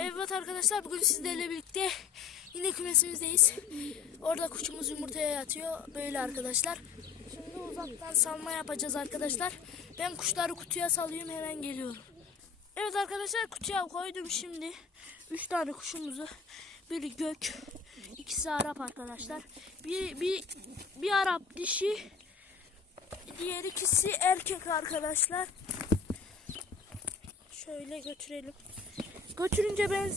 Evet arkadaşlar bugün sizlerle birlikte yine kümesimizdeyiz. Orada kuşumuz yumurtaya yatıyor. Böyle arkadaşlar. Şimdi uzaktan salma yapacağız arkadaşlar. Ben kuşları kutuya salıyorum hemen geliyorum. Evet arkadaşlar kutuya koydum şimdi. Üç tane kuşumuzu. Biri gök. ikisi Arap arkadaşlar. Bir, bir, bir Arap dişi. Diğer ikisi erkek arkadaşlar. Şöyle götürelim. Götürünce ben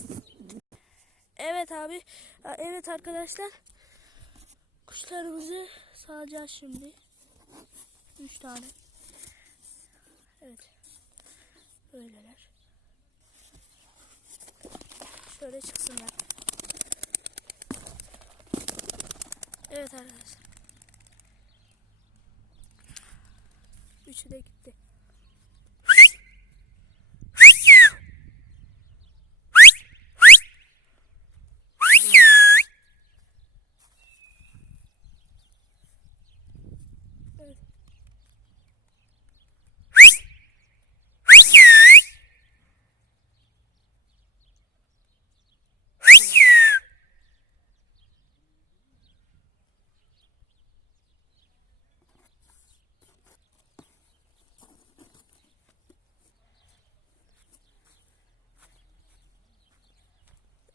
Evet abi. Evet arkadaşlar. Kuşlarımızı sağacağız şimdi. Üç tane. Evet. Böyleler. Şöyle çıksınlar. Evet arkadaşlar. Üçü de gitti.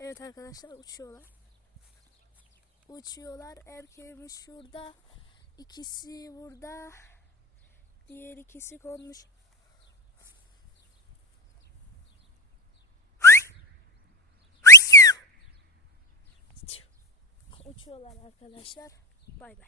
Evet. Arkadaşlar uçuyorlar. Uçuyorlar. Erkeğimiz şurada. İkisi burada. Diğer ikisi konmuş. Uçuyorlar arkadaşlar. Bay bay.